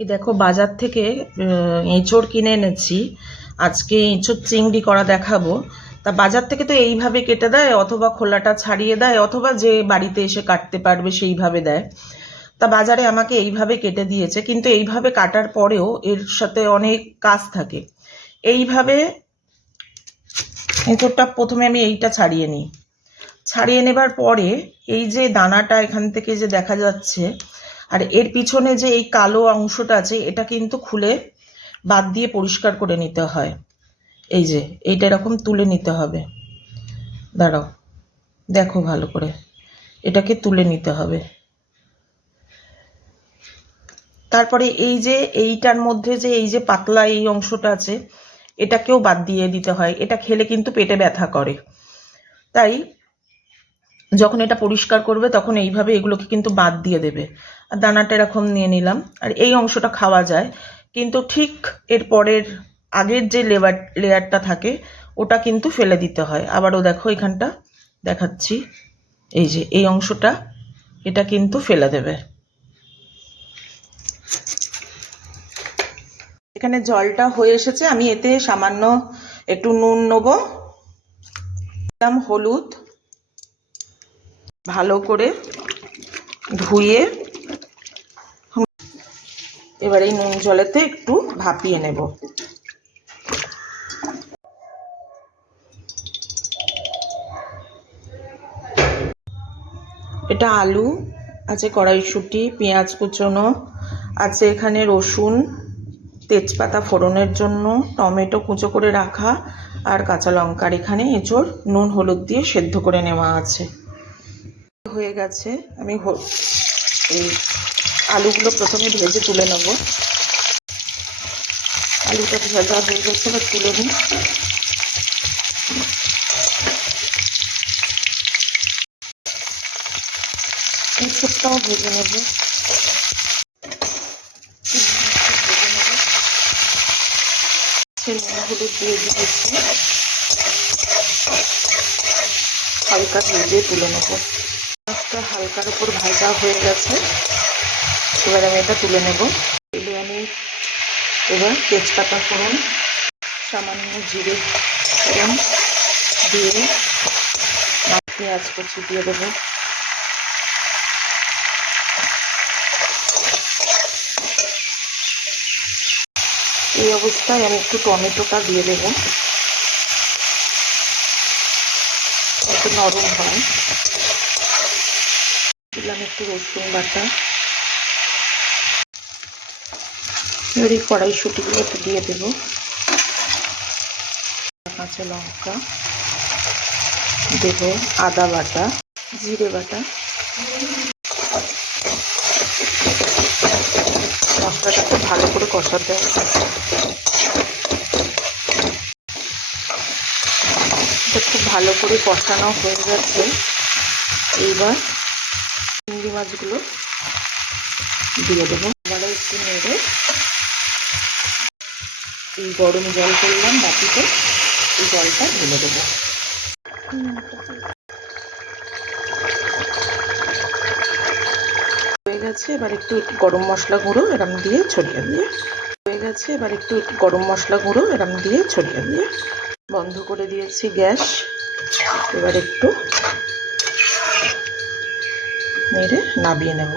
এই দেখো বাজার থেকে এঁচড় কিনে এনেছি। আজকে এঁচড় চিংড়ি করা দেখাবো। তা বাজার থেকে তো এইভাবে কেটে দেয়, অথবা খোলাটা ছাড়িয়ে দেয়, অথবা যে বাড়িতে এসে কাটতে পারবে সেইভাবে দেয়। তা বাজারে আমাকে এইভাবে কেটে দিয়েছে, কিন্তু এইভাবে কাটার পরেও এর সাথে অনেক কাজ থাকে। এইভাবে এঁচড়টা প্রথমে আমি এইটা ছাড়িয়ে নিই। ছাড়িয়ে নেবার পরে এই যে দানাটা এখান থেকে যে দেখা যাচ্ছে আর এর পিছনে যে এই কালো অংশটা আছে, এটা কিন্তু খুলে বাদ দিয়ে পরিষ্কার করে নিতে হয়। এই যে, এইটা এরকম তুলে নিতে হবে। দাঁড়াও, দেখো ভালো করে। এটাকে তুলে নিতে হবে। তারপরে এই যে, এইটার মধ্যে যে, এই যে পাতলা এই অংশটা আছে, এটাকেও বাদ দিয়ে দিতে হয়। এটা খেলে কিন্তু পেটে ব্যথা করে। তাই যখন এটা পরিষ্কার করবে, তখন এইভাবে এগুলোকে কিন্তু বাদ দিয়ে দেবে। আর দানাটা এরকম নিয়ে নিলাম। আর এই অংশটা খাওয়া যায়। কিন্তু ঠিক এর পরের, আগের যে লেয়ার লেয়ারটা থাকে, ওটা কিন্তু ফেলে দিতে হয়। আবারও দেখো এখানটা, দেখাচ্ছি। এই যে, এই অংশটা, এটা কিন্তু ফেলে দেবে। এখানে জলটা হয়ে এসেছে। আমি এতে সামান্য একটু নুন নেব হলুদ। ভালো করে ধুয়ে এবার এই নুন জলেতে একটু ভাপিয়ে নেব। এটা আলু, আছে কড়াইশুঁটি, পেঁয়াজ কুচোনো, আছে এখানে রসুন, তেজপাতা ফোড়নের জন্য, টমেটো কুচো করে রাখা, আর কাঁচা লঙ্কার এখানে এঁচড়, নুন, হলুদ দিয়ে সেদ্ধ করে নেওয়া আছে। হয়ে গেছে। আমি এই আলুগুলো প্রথমে ভেজে তুলে নেব। আলুটা ভেজা হয়ে গেছে, এবার তুলে নিই। এঁচড়টাও ভেজে নেব। দিয়ে হালকা ভেজে তুলে নেব। মাছটা হালকার উপর ভাজা হয়ে গেছে। এবার আমি এটা তুলে নেব। তুলে আমি এবার তেজপাতা ফোড়ন, সামান্য জিরে ফোড়ন দিয়ে পেঁয়াজ কুচি দিয়ে দেবো। এই অবস্থায় আমি একটু টমেটোটা দিয়ে দেবো। একটু নরম হয়। দিলাম একটু রসুন বাটা। এবার এই কড়াইশুটিগুলো একটু দিয়ে দেবো। কাঁচা লঙ্কা দেবো, আদা বাটা, জিরে বাটা। মশলাটা খুব ভালো করে কষাতে হবে খুব ভালো করে কষানো হয়ে গেছে। এইবার চিংড়ি মাছগুলো দিয়ে দেবো। এবারে একটু নেড়ে এই গরম জল করলাম বাটিতে এই জলটা ঢেলে দেবো। হয়ে গেছে এবার একটু গরম মশলা গুঁড়ো এরম দিয়ে ছড়িয়ে দিয়ে। হয়ে গেছে এবার একটু গরম মশলা গুঁড়ো এরম দিয়ে ছড়িয়ে দিয়ে। বন্ধ করে দিয়েছি গ্যাস এবার একটু নেড়ে নাবিয়ে নেব।